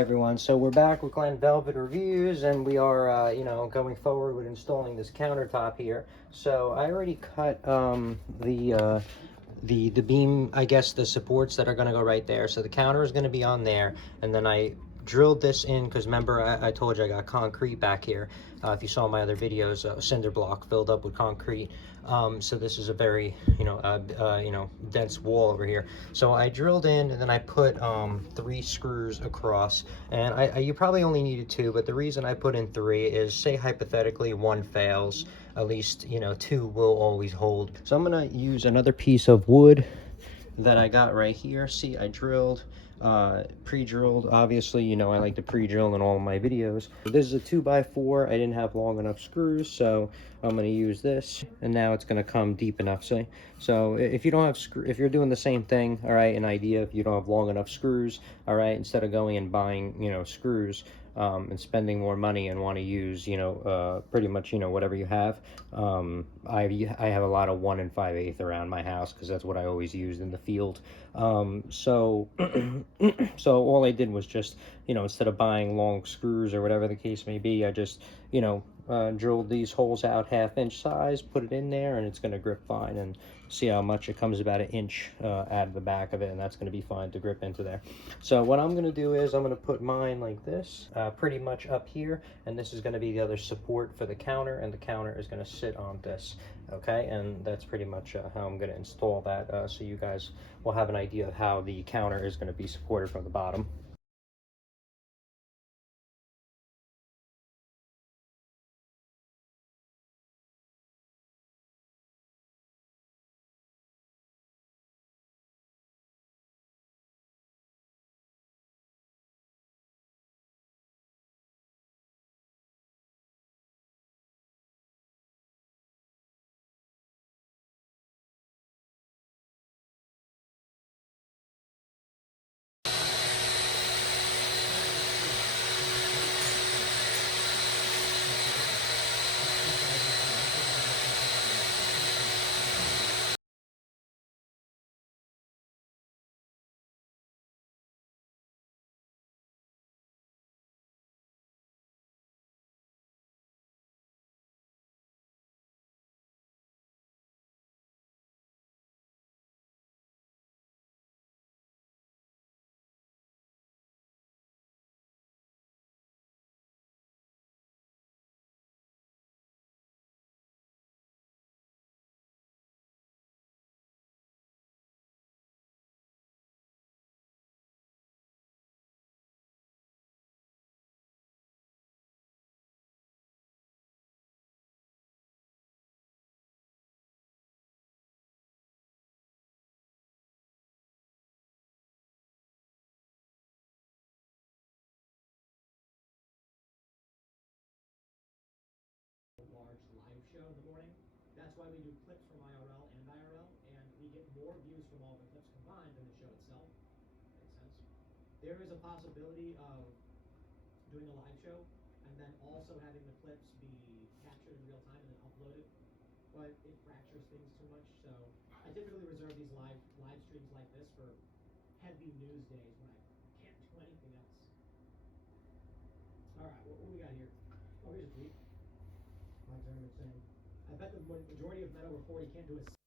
everyone, so we're back with Glen Velvet Reviews, and we are, going forward with installing this countertop here. So I already cut the beam, I guess, the supports that are going to go right there. So the counter is going to be on there, and then I drilled this in because remember I told you I got concrete back here. If you saw my other videos, cinder block filled up with concrete. So this is a very dense wall over here. So I drilled in, and then I put 3 screws across, and you probably only needed 2, but the reason I put in 3 is, say hypothetically 1 fails, at least 2 will always hold. So I'm gonna use another piece of wood that I got right here. See, I drilled, pre-drilled. Obviously, I like to pre-drill in all of my videos. This is a 2x4. I didn't have long enough screws, so I'm going to use this, and now it's going to come deep enough. So if you don't have if you're doing the same thing, all right, an idea, if you don't have long enough screws, all right, instead of going and buying, screws, and spending more money, and want to use, pretty much, whatever you have. I have a lot of 1 5/8 around my house because that's what I always used in the field. So so all I did was just, instead of buying long screws or whatever the case may be, I just, drilled these holes out 1/2 inch size, put it in there, and it's going to grip fine. And see how much it comes, about 1 inch out of the back of it, and that's going to be fine to grip into there. So what I'm going to do is I'm going to put mine like this, pretty much up here, and this is going to be the other support for the counter, and the counter is going to sit on this. Okay, and that's pretty much how I'm going to install that, so you guys will have an idea of how the counter is going to be supported from the bottom. Large live show in the morning. That's why we do clips from IRL and IRL, and we get more views from all the clips combined than the show itself. Makes sense. There is a possibility of doing a live show and then also having the clips be captured in real time and then uploaded, but it fractures things too much. So I typically reserve these live streams like this for heavy news days when I can't do anything else. All right, what we got here? Oh, here's a tweet. Mike Zimmerman saying, I bet the majority of men over 40 can't do a